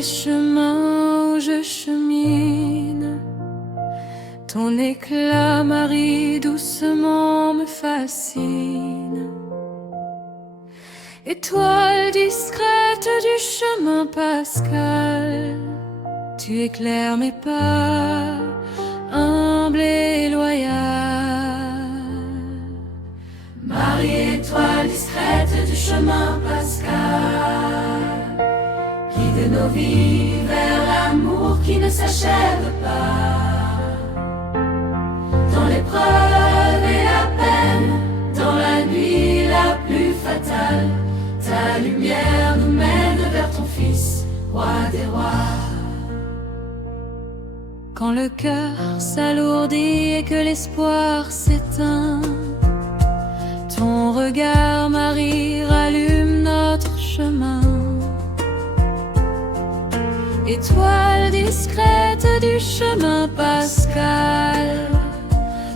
les chemins où je chemine, ton éclat, Marie, doucement me fascine. Étoile discrète du chemin pascal, tu éclaires mes pas, humble et loyal. Marie, étoile discrète du chemin pascal, guide nos vies vers l'amour qui ne s'achève pas. Dans l'épreuve et la peine, dans la nuit la plus fatale, ta lumière nous mène vers ton Fils, roi des rois. Quand le cœur s'alourdit et que l'espoir s'éteint, ton regard, Marie, rallume notre chemin. Étoile discrète du chemin pascal,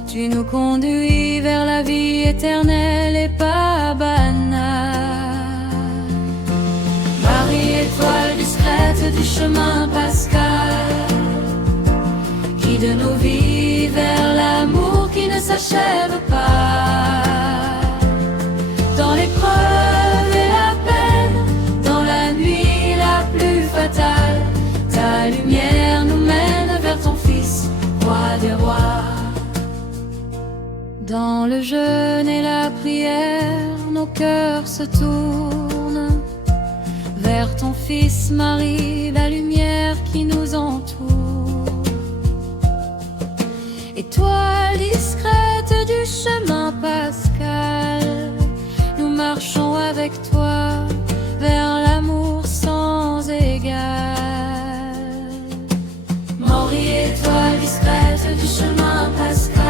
tu nous conduis vers la vie éternelle et pas banale. Marie, étoile discrète du chemin pascal, guide nos vies vers l'amour qui ne s'achève pas. Dans l'épreuve et la peine, dans la nuit la plus fatale, ta lumière nous mène vers ton Fils, roi des rois. Dans le jeûne et la prière, nos cœurs se tournent vers ton Fils, Marie, la lumière qui nous entoure. Étoile discrète du chemin pascal, nous marchons avec toi vers l'amour sans égal. Marie, étoile discrète du chemin pascal,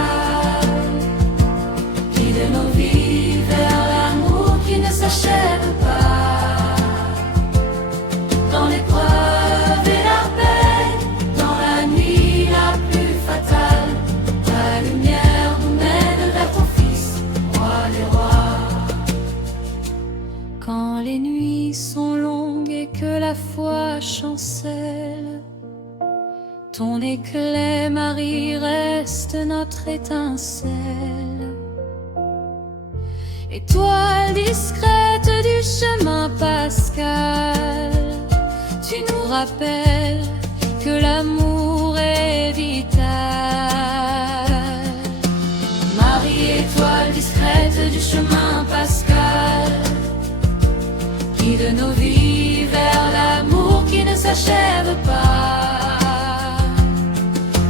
guide nos vies vers l'amour qui ne s'achève pas. Dans l'épreuve et la peine, dans la nuit la plus fatale, ta lumière nous mène vers ton Fils, roi des rois. Quand les nuits sont longues et que la foi chancelle, ton éclat, Marie, reste notre étincelle. Étoile discrète du chemin pascal, tu nous rappelles que l'amour est vital. Marie, étoile discrète du chemin pascal, guide nos vies vers l'amour qui ne s'achève pas.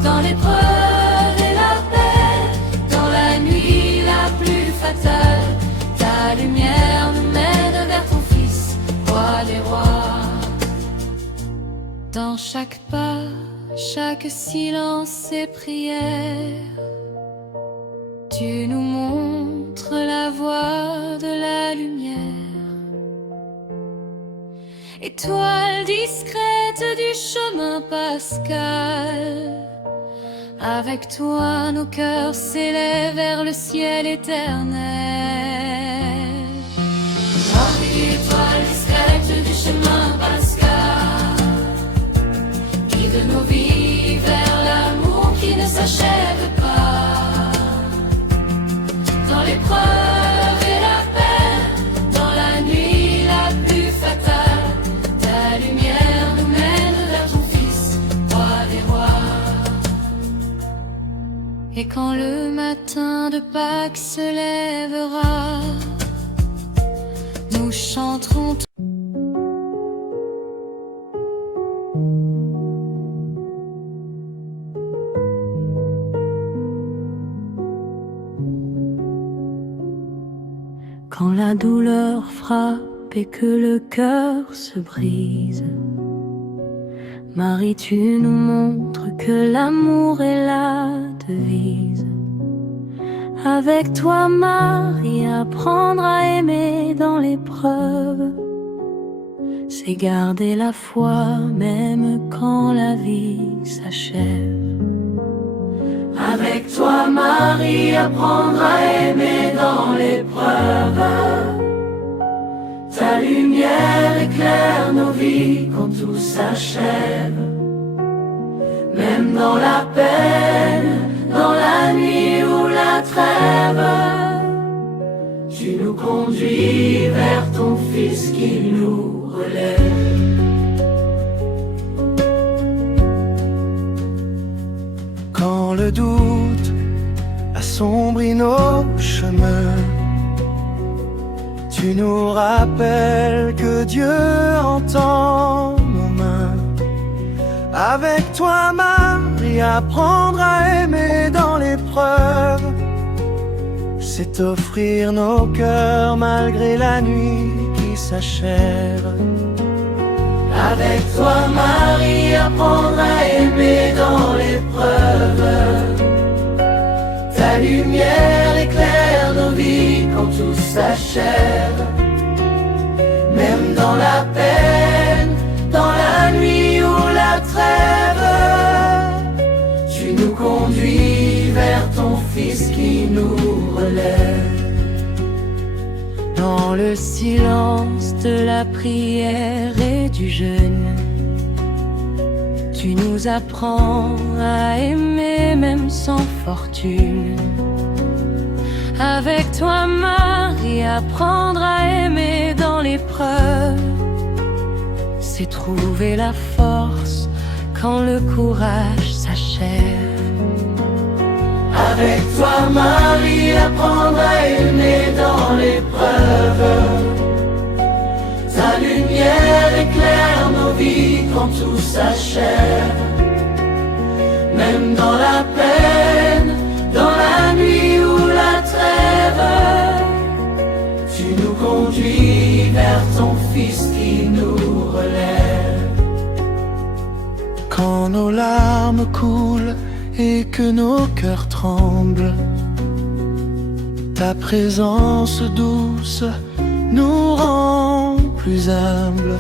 Dans l'épreuve et la paix, dans la nuit la plus fatale, ta lumière nous mène vers ton Fils, roi des rois. Dans chaque pas, chaque silence et prière, tu nous montres la voie de la lumière. Étoile discrète du chemin pascal, avec toi nos cœurs s'élèvent vers le ciel éternel. Marie, étoile discrète du chemin pascal, guide nos vies vers l'amour qui ne s'achève pas. Dans l'épreuve et la peine, dans la nuit la plus fatale, ta lumière nous mène vers ton Fils, roi des rois. Et quand le matin de Pâques se lèvera, nous chanterons. Quand la douleur frappe et que le cœur se brise, Marie, tu nous montres que l'amour est la devise. Avec toi, Marie, apprendre à aimer dans l'épreuve, c'est garder la foi même quand la vie s'achève. Avec toi, Marie, apprendre à aimer dans l'épreuve, Ta lumière éclaire nos vies quand tout s'achève. Même dans la peine, dans la nuit ou la trêve, tu nous conduis vers ton Fils qui nous relève. Quand le doute assombrit nos chemins, tu nous rappelles que Dieu entend nos mains. Avec toi, Marie, apprendre à aimer dans l'épreuve, c'est offrir nos cœurs malgré la nuit qui s'achève. Avec toi, Marie, apprendre à aimer dans l'épreuve. Ta lumière éclaire nos vies quand tout s'achève. Même dans la peine, dans la nuit ou la trêve, tu nous conduis vers ton Fils qui nous relève. Dans le silence de la prière et du jeûne, tu nous apprends à aimer même sans fortune. Avec toi, Marie, apprendre à aimer dans l'épreuve, c'est trouver la force quand le courage s'achève. Avec toi, Marie, apprendre à aimer dans l'épreuve. Ta lumière éclaire nos vies quand tout s'achève. Même dans la peine, dans la nuit ou la trêve, tu nous conduis vers ton Fils qui nous relève. Quand nos larmes coulent et que nos cœurs tremblent, ta présence douce nous rend plus humbles.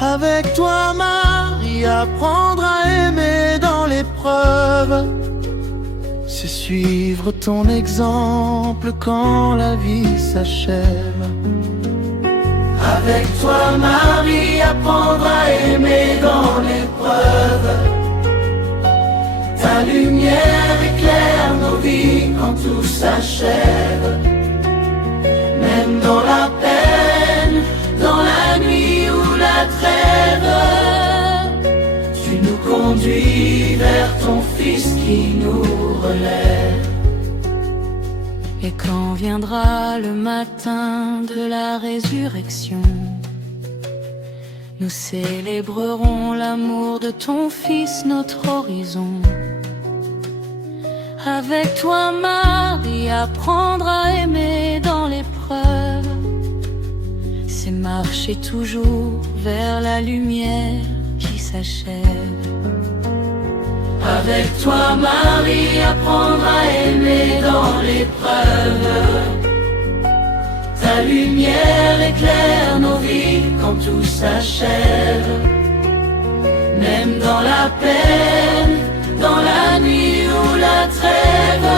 Avec toi, Marie, apprendre à aimer dans l'épreuve, c'est suivre ton exemple quand la vie s'achève. Avec toi, Marie, apprendre à aimer dans l'épreuve. Ta lumière éclaire nos vies quand tout s'achève. Même dans la peine, dans la nuit ou la trêve, tu nous conduis vers ton Fils qui nous relève. Et quand viendra le matin de la résurrection, nous célébrerons l'amour de ton Fils, notre horizon. Avec toi, Marie, apprendre à aimer dans l'épreuve, c'est marcher toujours vers la lumière qui s'achève. Avec toi, Marie, apprendre à aimer dans l'épreuve. Ta lumière éclaire nos vies quand tout s'achève. Même dans la peine, dans la nuit ou la trêve,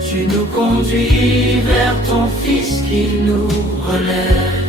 tu nous conduis vers ton Fils qui nous relève.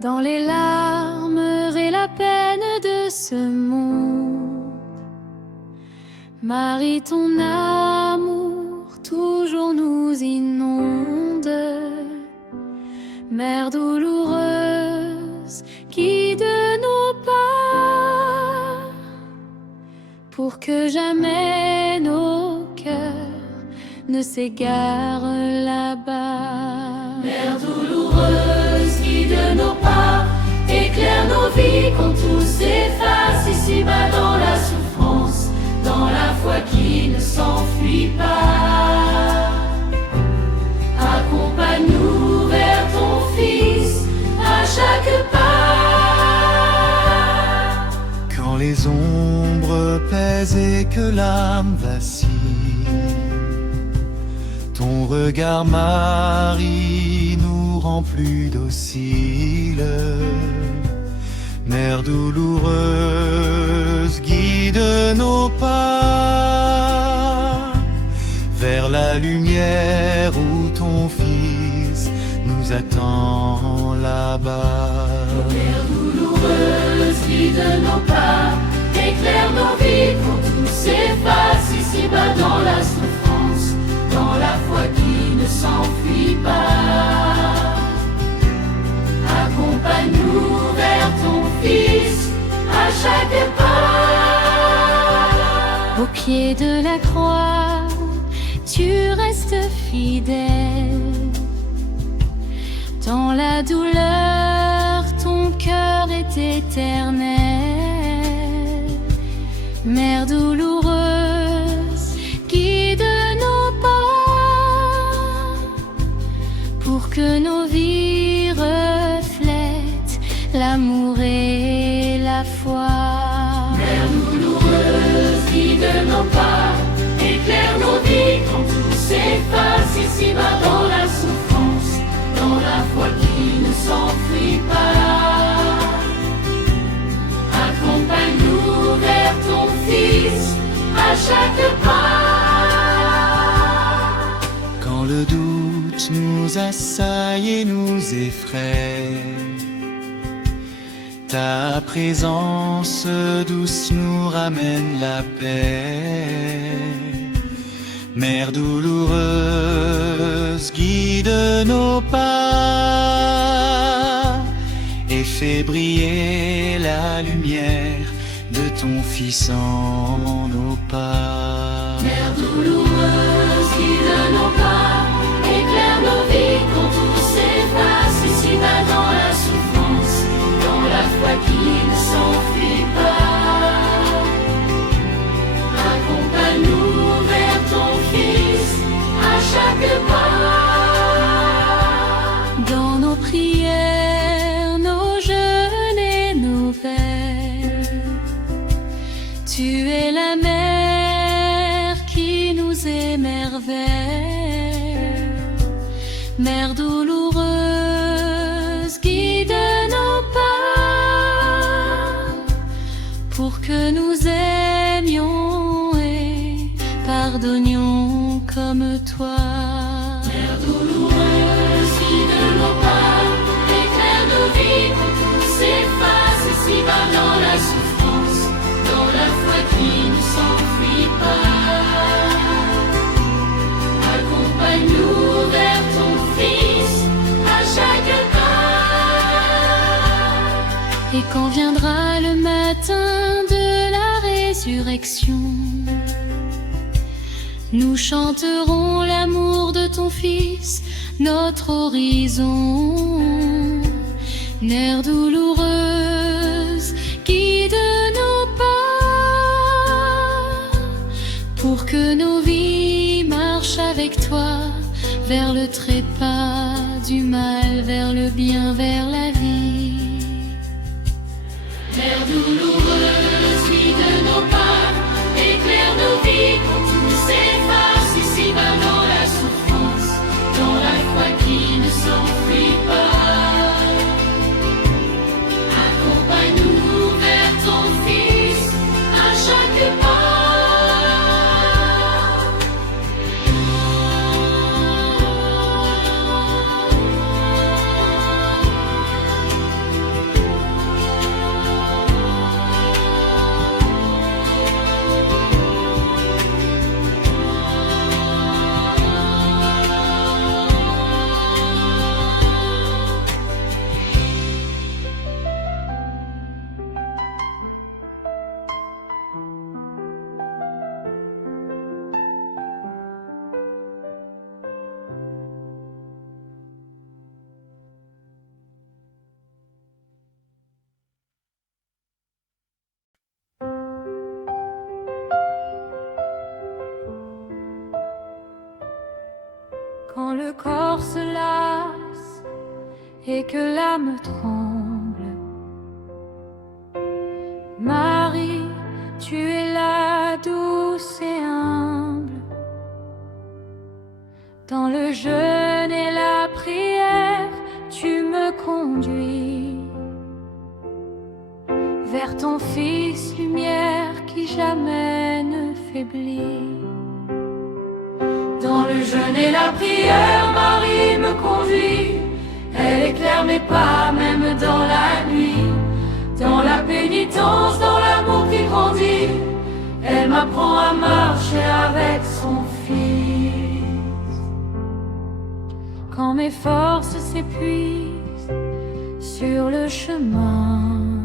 Dans les larmes et la peine de ce monde, Marie, ton amour toujours nous inonde. Mère douloureuse, guide nos pas, pour que jamais nos cœurs ne s'égarent là-bas. Mère douloureuse, guide nos pas, éclaire nos vies quand tout s'efface ici-bas dans la souffrance, dans la foi qui ne s'enfuit les ombres pèsent et que l'âme vacille, ton regard, Marie, nous rend plus dociles. Mère douloureuse, guide nos pas vers la lumière où ton Fils nous attend là-bas. Mère douloureuse, guide nos pas, éclaire nos vies pour tout s'efface ici-bas dans la souffrance, dans la foi qui ne s'enfuit pas. Accompagne-nous vers ton Fils à chaque pas. Au pied de la croix, tu restes fidèle. Dans la douleur, ton cœur est éternel. Mère douloureuse, guide nos pas pour que nos vies reflètent l'amour et la foi. Mère douloureuse, guide nos pas, éclaire nos vies quand tout s'efface ici-bas dans la souffrance, dans la foi qui ne s'enfuit pas. Accompagne-nous vers ton Fils à chaque pas. Quand le doute nous assaille et nous effraie, ta présence douce nous ramène la paix. Mère douloureuse, guide nos pas et fais briller la lumière de ton Fils en nos pas. Mère douloureuse, guide nos pas, éclaire nos vies quand tout s'efface ici-bas dans la souffrance, dans la foi qui ne s'enfuit pas. Accompagne-nous vers ton Fils à chaque pas. Dans nos prières, nos jeûnes et nos veilles, tu es la mère qui nous émerveille. Mère douloureuse, guide nos pas pour que nous aimions et pardonnions comme toi. Mère douloureuse, guide nos pas, éclaire nos vies quand tout s'efface ici-bas dans la souffrance, dans la foi qui ne s'enfuit pas. Accompagne-nous vers ton Fils à chaque pas. Et quand viendra le matin de la résurrection, nous chanterons l'amour de ton Fils, notre horizon. Mère douloureuse, guide nos pas pour que nos vies marchent avec toi vers le trépas du mal, vers le bien, vers la vie. Mère douloureuse, guide nos pas, éclaire nos vies quand tout s'efface ici-bas dans la souffrance, dans la foi qui ne s'enfuit pas. Accompagne-nous vers ton Fils à chaque pas. Quand le corps se lasse et que l'âme tremble, Marie m'affaiblit. Dans le jeûne et la prière, Marie me conduit. Elle éclaire mes pas, même dans la nuit. Dans la pénitence, dans l'amour qui grandit, elle m'apprend à marcher avec son Fils. Quand mes forces s'épuisent sur le chemin,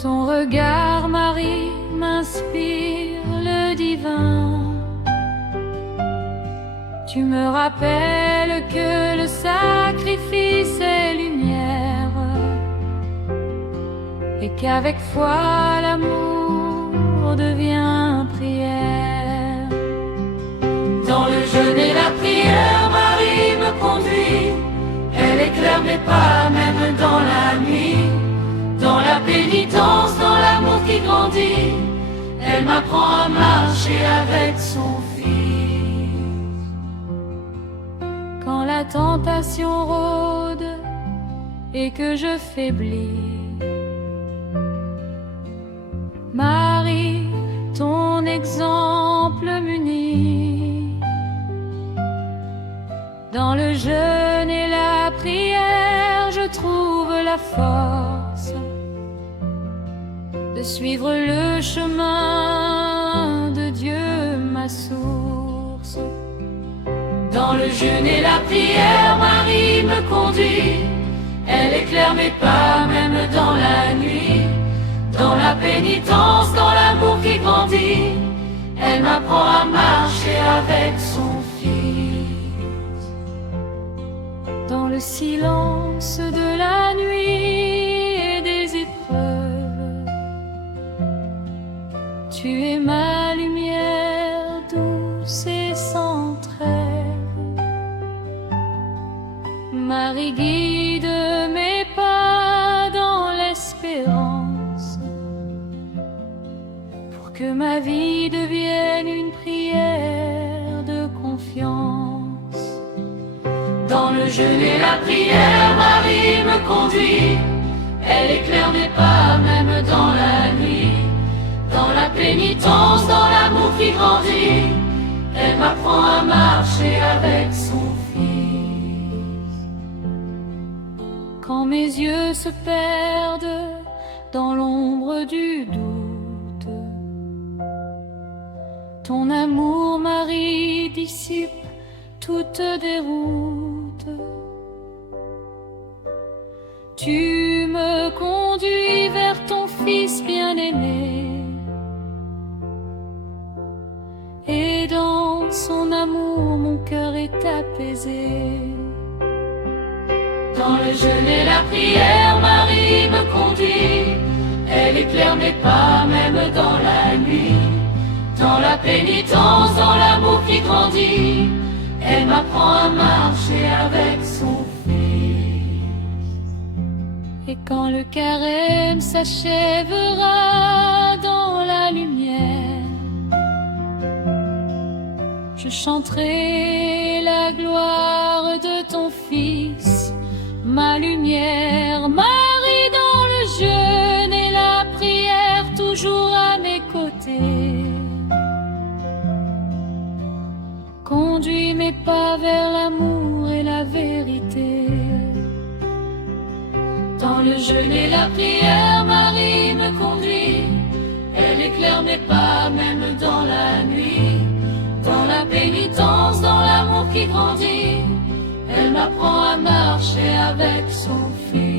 ton regard, Marie, m'inspire le divin. Tu me rappelles que le sacrifice est lumière, et qu'avec foi l'amour devient prière. Dans le jeûne et la prière, Marie me conduit. Elle éclaire mes pas, même dans la nuit. Dans la pénitence, dans l'amour qui grandit, elle m'apprend à marcher avec son Fils. Quand la tentation rôde et que je faiblis, Marie, ton exemple m'unit. Dans le jeûne et la prière, je trouve la force de suivre le chemin de Dieu, ma source. Dans le jeûne et la prière, Marie me conduit. Elle éclaire mes pas, même dans la nuit. Dans la pénitence, dans l'amour qui grandit, elle m'apprend à marcher avec son Fils. Dans le silence de la nuit et des épreuves, tu es ma lumière douce et sans trêve. Marie, guide mes pas dans l'espérance, pour que ma vie devienne une prière de confiance. Dans le jeûne et la prière, Marie me conduit. Elle éclaire mes pas, même dans la nuit. Dans la pénitence, dans l'amour qui grandit, elle m'apprend à marcher avec son Fils. Quand mes yeux se perdent dans l'ombre du doute, ton amour, Marie, dissipe toute déroute. Tu me conduis vers ton Fils bien-aimé, et dans son amour mon cœur est apaisé. Dans le jeûne et la prière, Marie me conduit. Elle éclaire mes pas, même dans la nuit. Dans la pénitence, dans l'amour qui grandit, elle m'apprend à marcher avec son Fils. Et quand le carême s'achèvera dans la lumière, je chanterai la gloire de ton Fils, ma lumière. Marie, dans le jeûne et la prière, toujours à mes côtés, conduis mes pas vers l'amour et la vérité. Dans le jeûne et la prière, Marie me conduit. Elle éclaire mes pas, même dans la nuit. Dans la pénitence, dans l'amour qui grandit, elle m'apprend à marcher avec son Fils.